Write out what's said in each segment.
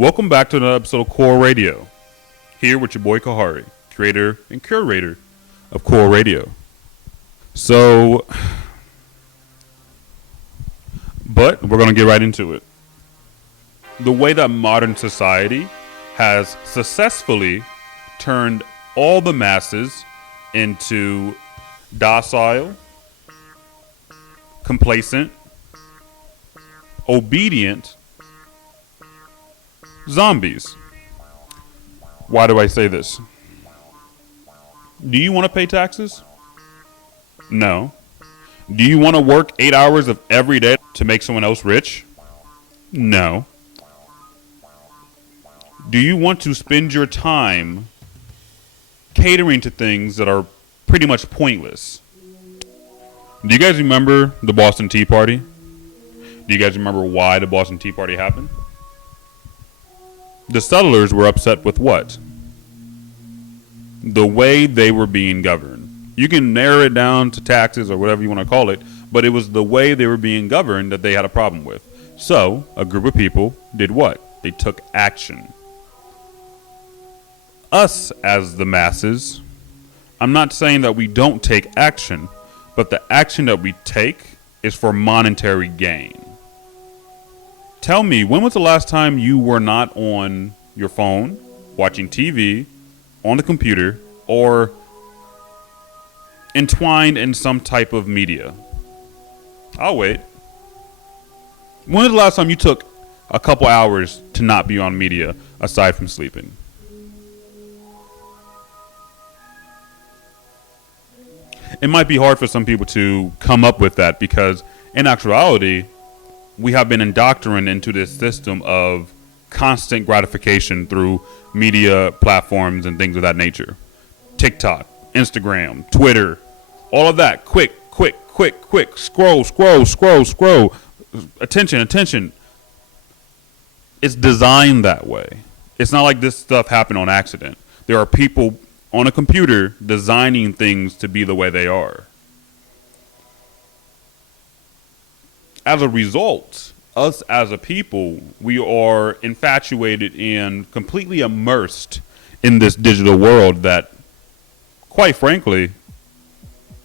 Welcome back to another episode of K.O.R.L Radio. Here with your boy K.O.R.L, creator and curator of K.O.R.L Radio. But we're going to get right into it. The way that modern society has successfully turned all the masses into docile, complacent, obedient zombies. Why do I say this? Do you want to pay taxes? No. Do you want to work 8 hours of every day to make someone else rich? No. Do you want to spend your time catering to things that are pretty much pointless? Do you guys remember the Boston Tea Party? Do you guys remember why the Boston Tea Party happened? The settlers were upset with what? The way they were being governed. You can narrow it down to taxes or whatever you want to call it, but it was the way they were being governed that they had a problem with. So, a group of people did what? They took action. Us as the masses, I'm not saying that we don't take action, but the action that we take is for monetary gain. Tell me, when was the last time you were not on your phone, watching TV, on the computer, or entwined in some type of media? I'll wait. When was the last time you took a couple hours to not be on media aside from sleeping? It might be hard for some people to come up with that because in actuality, we have been indoctrinated into this system of constant gratification through media platforms and things of that nature. TikTok, Instagram, Twitter, all of that. Quick. Scroll. Attention. It's designed that way. It's not like this stuff happened on accident. There are people on a computer designing things to be the way they are. As a result, us as a people, we are infatuated and completely immersed in this digital world that, quite frankly,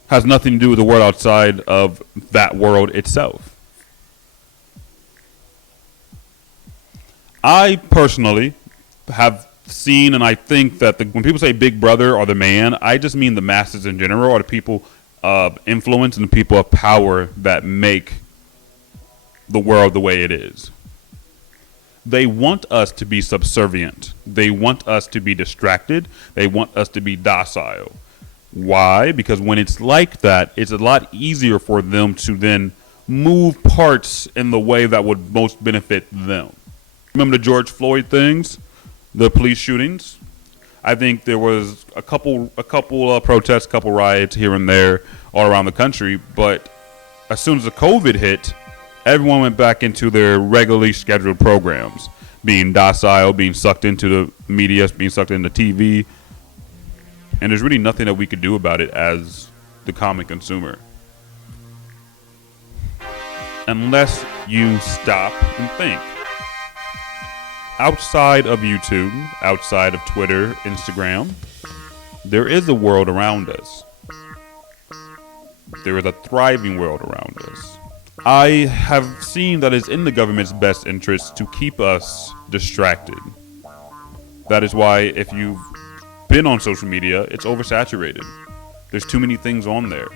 has nothing to do with the world outside of that world itself. I personally have seen, and I think that when people say Big Brother or the man, I just mean the masses in general, or the people of influence and the people of power that make the world the way it is. They want us to be subservient. They want us to be distracted. They want us to be docile. Why? Because when it's like that, it's a lot easier for them to then move parts in the way that would most benefit them. Remember the George Floyd things? The police shootings? I think there was a couple protests, couple riots here and there all around the country, but as soon as the COVID hit, everyone went back into their regularly scheduled programs, being docile, being sucked into the media, being sucked into TV. And there's really nothing that we could do about it as the common consumer. Unless you stop and think. Outside of YouTube, outside of Twitter, Instagram, there is a world around us. There is a thriving world around us. I have seen that it's in the government's best interest to keep us distracted. That is why if you've been on social media, it's oversaturated. There's too many things on there.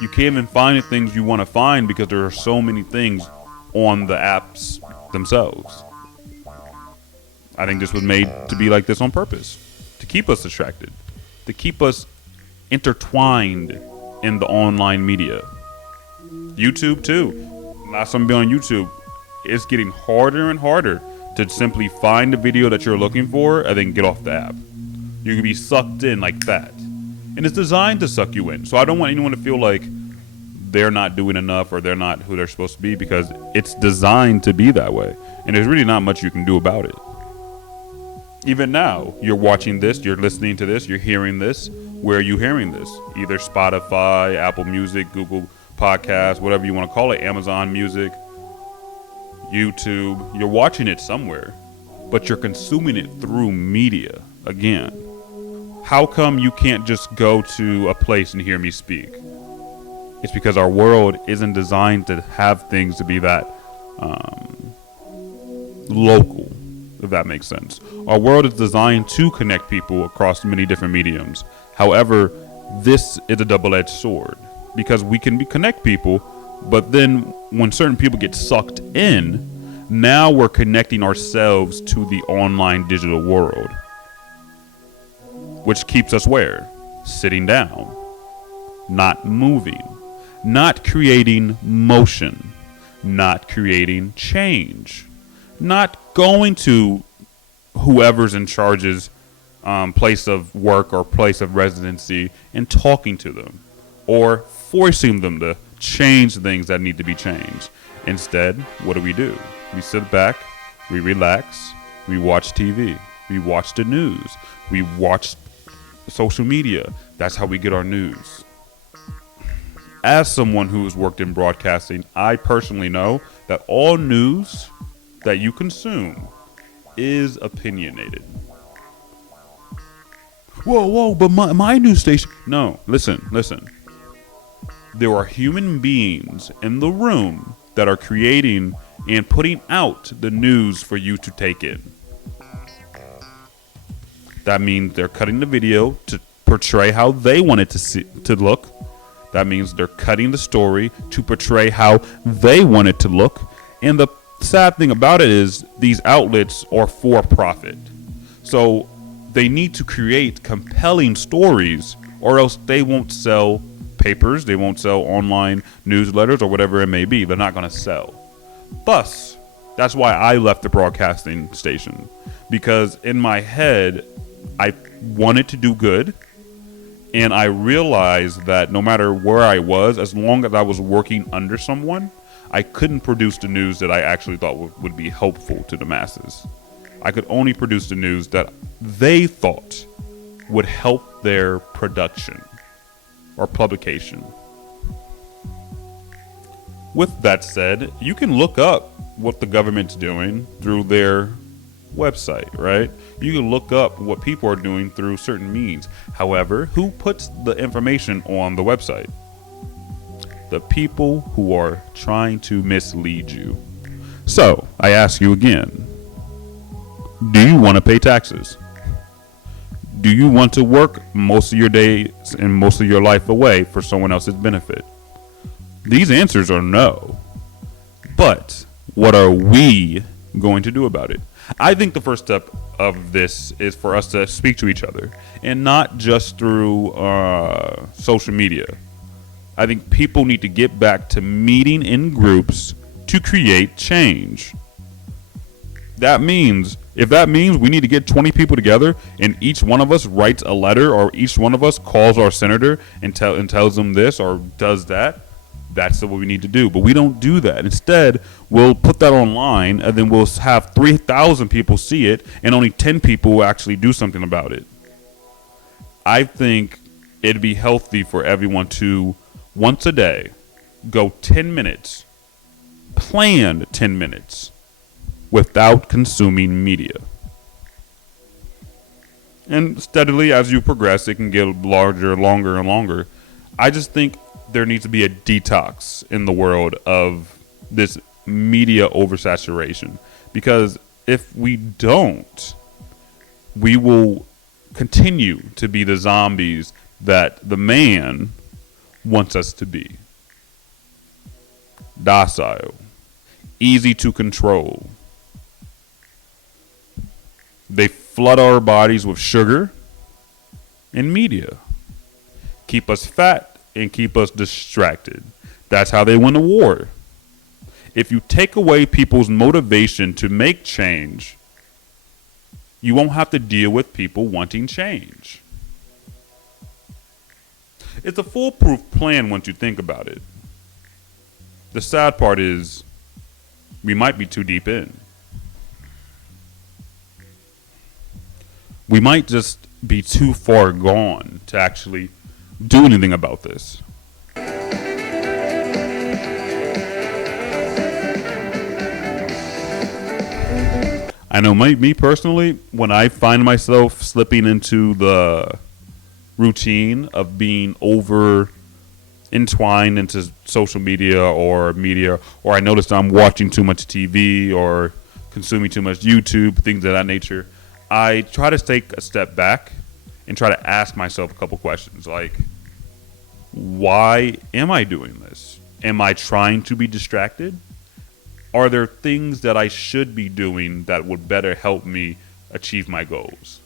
You can't even find the things you want to find because there are so many things on the apps themselves. I think this was made to be like this on purpose, to keep us distracted, to keep us intertwined in the online media. YouTube too. Last time I be on YouTube, it's getting harder and harder to simply find the video that you're looking for and then get off the app. You can be sucked in like that. And it's designed to suck you in. So I don't want anyone to feel like they're not doing enough or they're not who they're supposed to be, because it's designed to be that way. And there's really not much you can do about it. Even now, you're watching this, you're listening to this, you're hearing this. Where are you hearing this? Either Spotify, Apple Music, Google Podcasts, whatever you want to call it, Amazon Music, YouTube. You're watching it somewhere. but you're consuming it through media again. How come you can't just go to a place and hear me speak? It's because our world isn't designed to have things to be that local, if that makes sense. Our world is designed to connect people across many different mediums. However, this is a double-edged sword because we can connect people, but then when certain people get sucked in, now we're connecting ourselves to the online digital world, which keeps us where? Sitting down, not moving, not creating motion, not creating change, not going to whoever's in charge's place of work or place of residency and talking to them or forcing them to change things that need to be changed. Instead, what do? We sit back, we relax, we watch TV, we watch the news, we watch social media. That's how we get our news. As someone who has worked in broadcasting, I personally know that all news that you consume is opinionated. Whoa, but my news station. No, listen. There are human beings in the room that are creating and putting out the news for you to take in. That means they're cutting the video to portray how they want it to look. That means they're cutting the story to portray how they want it to look. And the sad thing about it is these outlets are for profit. So they need to create compelling stories or else they won't sell papers, they won't sell online newsletters or whatever it may be. They're not going to sell. Thus, that's why I left the broadcasting station, because in my head, I wanted to do good. And I realized that no matter where I was, as long as I was working under someone, I couldn't produce the news that I actually thought would be helpful to the masses. I could only produce the news that they thought would help their production or publication. With that said, you can look up what the government's doing through their website, right? You can look up what people are doing through certain means. However, who puts the information on the website? The people who are trying to mislead you. So, I ask you again, do you want to pay taxes? Do you want to work most of your days and most of your life away for someone else's benefit? These answers are no. But what are we going to do about it? I think the first step of this is for us to speak to each other, and not just through social media. I think people need to get back to meeting in groups to create change. If that means we need to get 20 people together and each one of us writes a letter, or each one of us calls our senator and tells them this or does that, that's what we need to do. But we don't do that. Instead, we'll put that online and then we'll have 3,000 people see it and only 10 people will actually do something about it. I think it'd be healthy for everyone to, once a day, go 10 minutes, planned 10 minutes, without consuming media. And steadily, as you progress, it can get larger, longer, and longer. I just think there needs to be a detox in the world of this media oversaturation, because if we don't, we will continue to be the zombies that the man wants us to be. Docile, easy to control. They flood our bodies with sugar and media, keep us fat and keep us distracted. That's how they win a war. If you take away people's motivation to make change, you won't have to deal with people wanting change. It's a foolproof plan once you think about it. The sad part is we might be too deep in. We might just be too far gone to actually do anything about this. I know me personally, when I find myself slipping into the routine of being over entwined into social media, or I notice I'm watching too much TV or consuming too much YouTube, things of that nature, I try to take a step back and try to ask myself a couple questions like, why am I doing this? Am I trying to be distracted? Are there things that I should be doing that would better help me achieve my goals?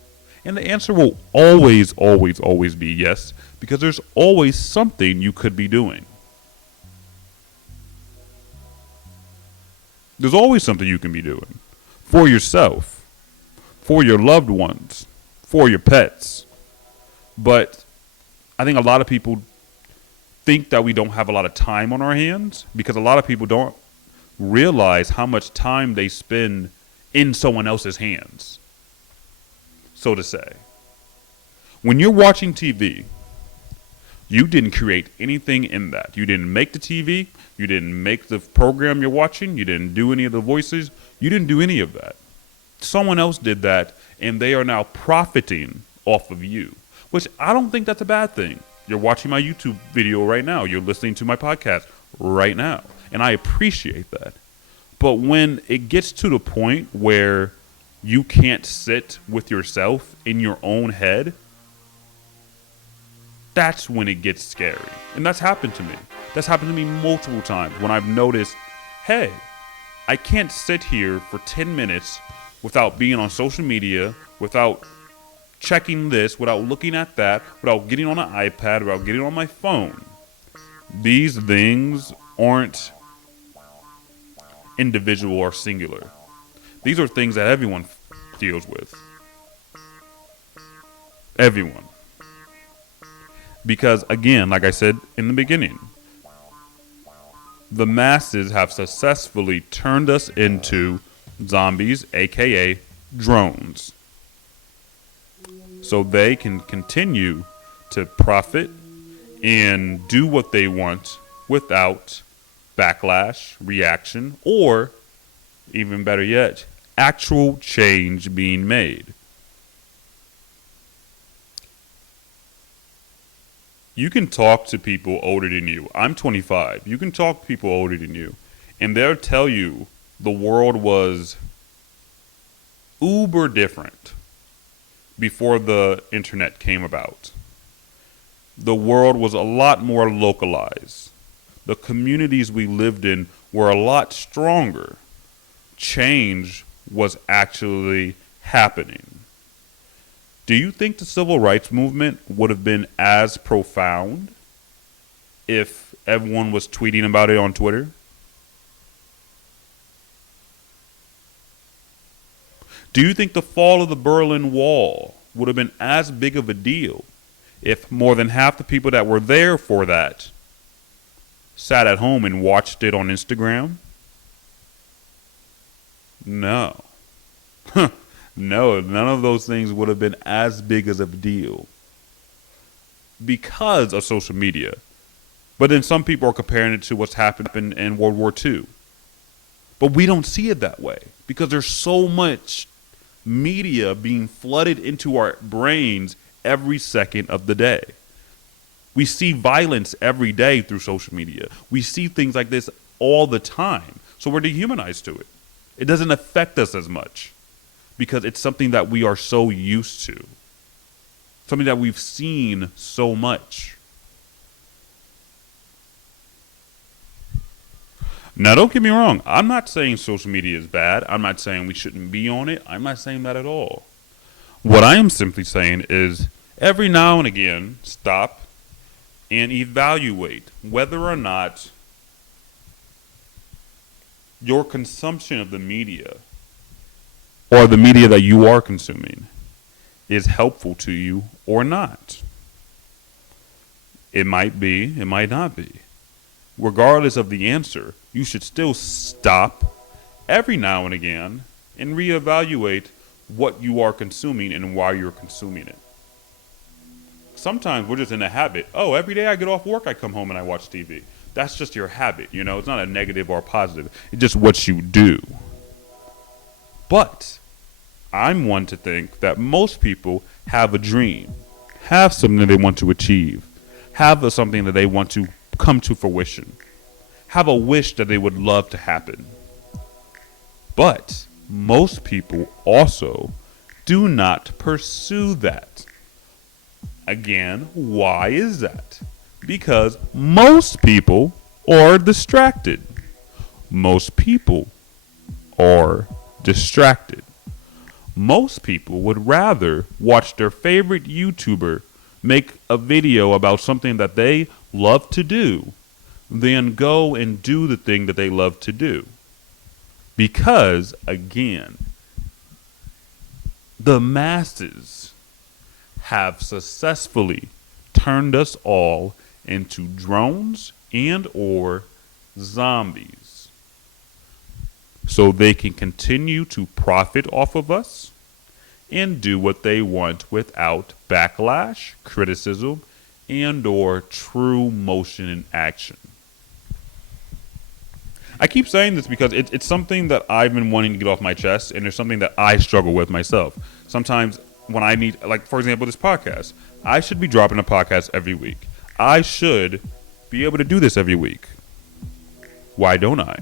And the answer will always, always, always be yes, because there's always something you could be doing. There's always something you can be doing for yourself, for your loved ones, for your pets. But I think a lot of people think that we don't have a lot of time on our hands because a lot of people don't realize how much time they spend in someone else's hands, so to say. When you're watching TV, you didn't create anything in that. You didn't make the TV. You didn't make the program you're watching. You didn't do any of the voices. You didn't do any of that. Someone else did that, and they are now profiting off of you, which I don't think that's a bad thing. You're watching my YouTube video right now. You're listening to my podcast right now, and I appreciate that. But when it gets to the point where you can't sit with yourself in your own head, that's when it gets scary. And that's happened to me. That's happened to me multiple times when I've noticed, hey, I can't sit here for 10 minutes without being on social media, without checking this, without looking at that, without getting on an iPad, without getting on my phone. These things aren't individual or singular. These are things that everyone deals with. Everyone. Because, again, like I said in the beginning, the masses have successfully turned us into zombies, aka drones. So they can continue to profit and do what they want without backlash, reaction, or, even better yet, actual change being made. You can talk to people older than you. I'm 25. You can talk to people older than you, and they'll tell you the world was uber different before the internet came about. The world was a lot more localized. The communities we lived in were a lot stronger. Change was actually happening. Do you think the civil rights movement would have been as profound if everyone was tweeting about it on Twitter? Do you think the fall of the Berlin Wall would have been as big of a deal if more than half the people that were there for that sat at home and watched it on Instagram? No. No, none of those things would have been as big as a deal because of social media. But then some people are comparing it to what's happened in World War II. But we don't see it that way because there's so much media being flooded into our brains every second of the day. We see violence every day through social media. We see things like this all the time. So we're dehumanized to it. It doesn't affect us as much because it's something that we are so used to, something that we've seen so much. Now, don't get me wrong. I'm not saying social media is bad. I'm not saying we shouldn't be on it. I'm not saying that at all. What I am simply saying is every now and again, stop and evaluate whether or not your consumption of the media or the media that you are consuming is helpful to you or not. It might be, it might not be. Regardless of the answer, you should still stop every now and again and reevaluate what you are consuming and why you're consuming it. Sometimes we're just in a habit. Oh, every day I get off work, I come home and I watch TV. That's just your habit, you know. It's not a negative or a positive. It's just what you do. But I'm one to think that most people have a dream, have something they want to achieve, have something that they want to come to fruition, have a wish that they would love to happen. But most people also do not pursue that. Again, why is that? Because most people are distracted. Most people are distracted. Most people would rather watch their favorite YouTuber make a video about something that they love to do than go and do the thing that they love to do. Because, again, the masses have successfully turned us all into drones and or zombies. So they can continue to profit off of us and do what they want without backlash, criticism, and or true motion and action. I keep saying this because it's something that I've been wanting to get off my chest, and there's something that I struggle with myself. Sometimes when I need, like, for example, this podcast, I should be dropping a podcast every week. I should be able to do this every week. Why don't I?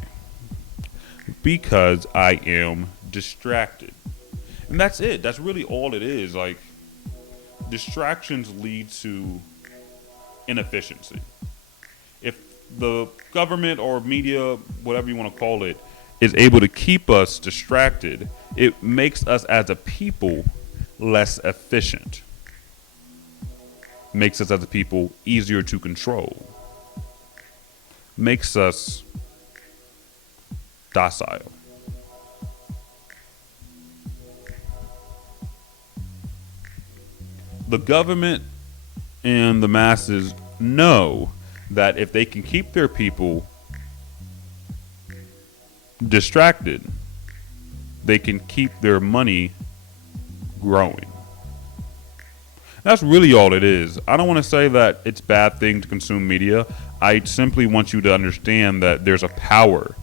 Because I am distracted. And that's it. That's really all it is. Like, distractions lead to inefficiency. If the government or media, whatever you want to call it, is able to keep us distracted, it makes us as a people less efficient. Makes us as a people easier to control. Makes us docile. The government and the masses know that if they can keep their people distracted, they can keep their money growing. That's really all it is. I don't want to say that it's a bad thing to consume media. I simply want you to understand that there's a power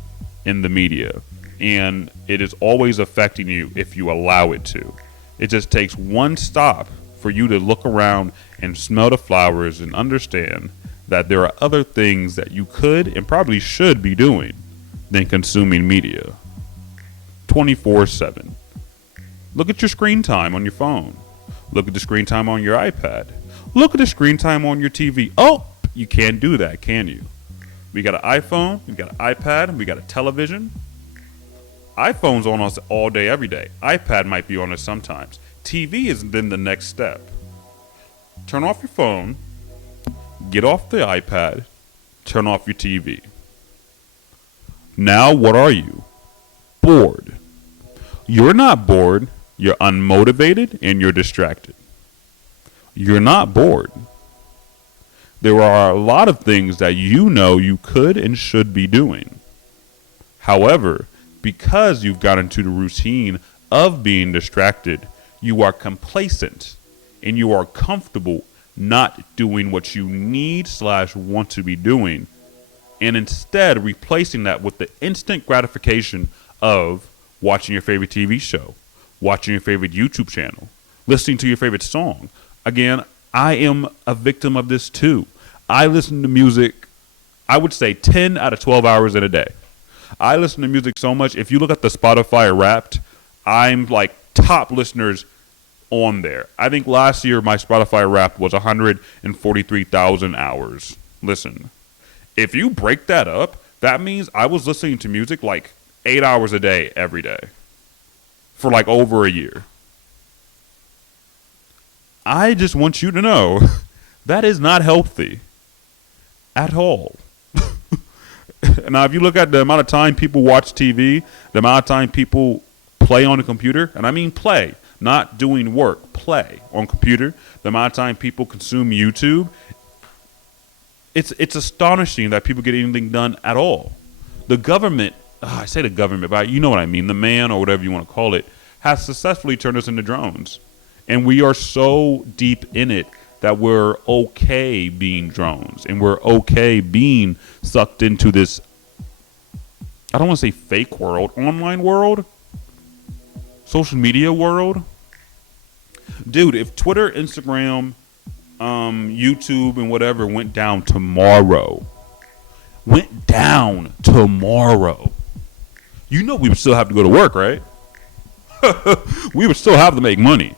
in the media, and it is always affecting you if you allow it to. It just takes one stop for you to look around and smell the flowers and understand that there are other things that you could and probably should be doing than consuming media 24/7. Look at your screen time on your phone. Look at the screen time on your iPad. Look at the screen time on your TV. Oh, you can't do that, can you? We got an iPhone, we got an iPad, we got a television. iPhone's on us all day, every day. iPad might be on us sometimes. TV is then the next step. Turn off your phone, get off the iPad, turn off your TV. Now what are you? Bored. You're not bored. You're unmotivated and you're distracted. You're not bored. There are a lot of things that you know you could and should be doing. However, because you've got into the routine of being distracted, you are complacent and you are comfortable not doing what you need/want to be doing, and instead replacing that with the instant gratification of watching your favorite TV show, watching your favorite YouTube channel, listening to your favorite song. Again, I am a victim of this too. I listen to music, I would say 10 out of 12 hours in a day. I listen to music so much. If you look at the Spotify Wrapped, I'm like top listeners on there. I think last year my Spotify Wrapped was 143,000 hours. Listen, if you break that up, that means I was listening to music like 8 hours a day every day for like over a year. I just want you to know that is not healthy at all. Now, if you look at the amount of time people watch TV, the amount of time people play on the computer, and I mean play, not doing work, play on computer, the amount of time people consume YouTube, it's astonishing that people get anything done at all. The government, I say the government, but you know what I mean, the man or whatever you want to call it, has successfully turned us into drones. And we are so deep in it that we're okay being drones, and we're okay being sucked into this, I don't want to say fake world, online world. social media world, dude, if Twitter, Instagram, YouTube, and whatever went down tomorrow, you know we would still have to go to work, right? We would still have to make money.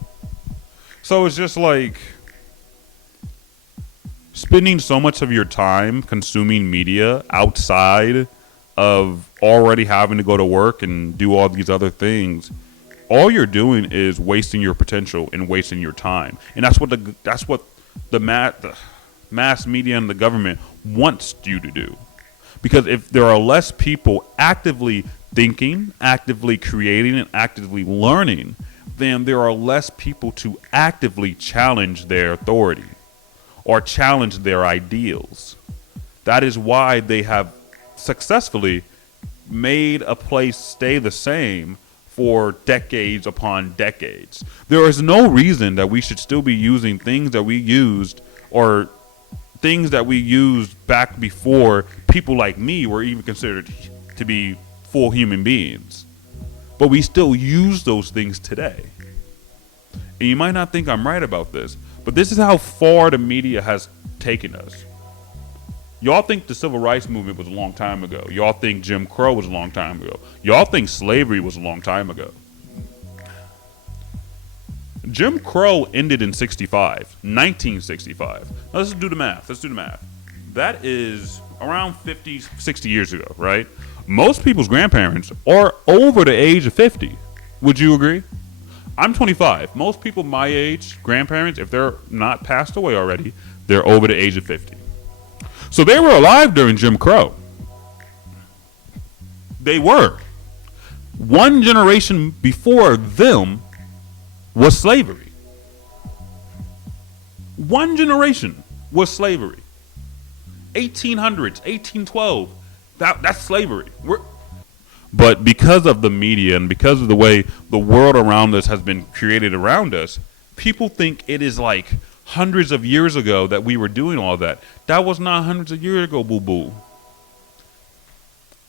So it's just like spending so much of your time consuming media outside of already having to go to work and do all these other things. All you're doing is wasting your potential and wasting your time, and that's what the mass media and the government wants you to do. Because if there are less people actively thinking, actively creating, and actively learning, then there are less people to actively challenge their authority or challenge their ideals. That is why they have successfully made a place stay the same for decades upon decades. There is no reason that we should still be using things that we used or things that we used back before people like me were even considered to be full human beings. But we still use those things today. And you might not think I'm right about this, but this is how far the media has taken us. Y'all think the civil rights movement was a long time ago. Y'all think Jim Crow was a long time ago. Y'all think slavery was a long time ago. Jim Crow ended in 1965. Now let's do the math. That is around 50, 60 years ago, right? Most people's grandparents are over the age of 50. Would you agree? I'm 25. Most people my age, grandparents, if they're not passed away already, they're over the age of 50. So they were alive during Jim Crow. They were. One generation before them was slavery. One generation was slavery. 1800s, 1812. That's slavery. But because of the media and because of the way the world around us has been created around us, people think it is like hundreds of years ago that we were doing all that. That was not hundreds of years ago, boo-boo.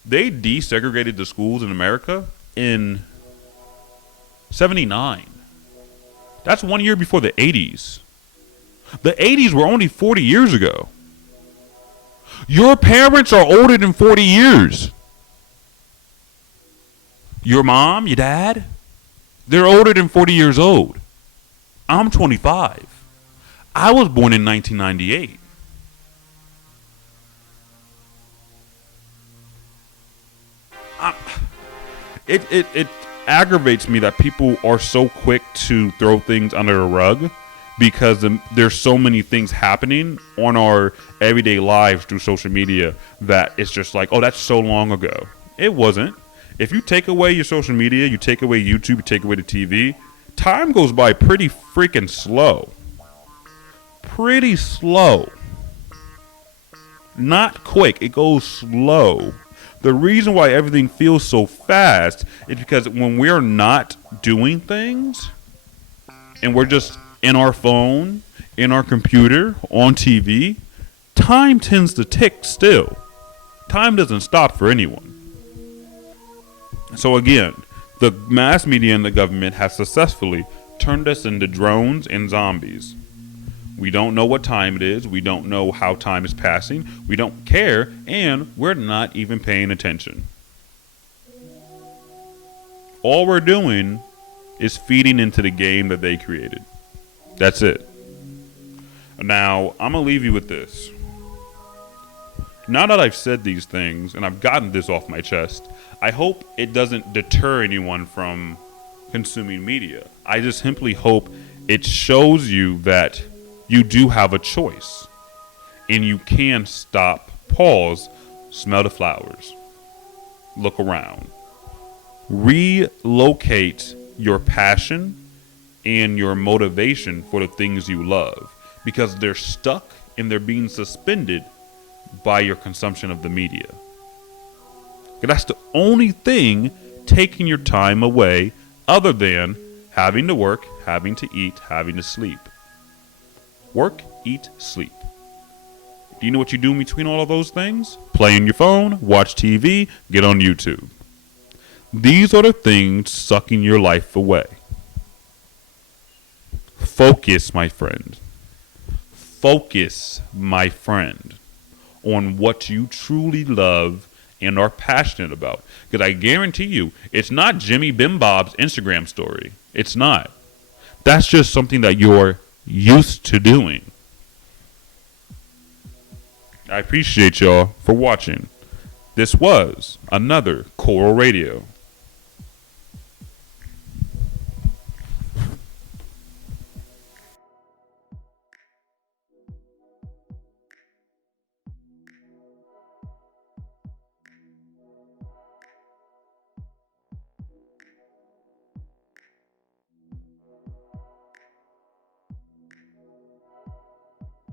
They desegregated the schools in America in 79. That's 1 year before the 80s. The 80s were only 40 years ago. Your parents are older than 40 years. Your mom, your dad, they're older than 40 years old. I'm 25. I was born in 1998. It aggravates me that people are so quick to throw things under the rug because there's so many things happening on our everyday lives through social media that it's just like, oh, that's so long ago. It wasn't. If you take away your social media, you take away YouTube, you take away the TV, time goes by pretty freaking slow. Pretty slow. Not quick. It goes slow. The reason why everything feels so fast is because when we're not doing things and we're just in our phone, in our computer, on TV, time tends to tick still. Time doesn't stop for anyone. So again, the mass media and the government have successfully turned us into drones and zombies. We don't know what time it is. We don't know how time is passing. We don't care, and we're not even paying attention. All we're doing is feeding into the game that they created. That's it. Now, I'm going to leave you with this. Now that I've said these things, and I've gotten this off my chest, I hope it doesn't deter anyone from consuming media. I just simply hope it shows you that you do have a choice. And you can stop, pause, smell the flowers, look around. Relocate your passion and your motivation for the things you love, because they're stuck and they're being suspended by your consumption of the media. That's the only thing taking your time away other than having to work, having to eat, having to sleep. Work, eat, sleep. Do you know what you do in between all of those things? Play on your phone, watch TV, get on YouTube. These are the things sucking your life away. Focus, my friend. Focus, my friend, on what you truly love and are passionate about. Because I guarantee you, it's not Jimmy Bim Bob's Instagram story. It's not. That's just something that you're used to doing. I appreciate y'all for watching. This was another K.O.R.L Radio.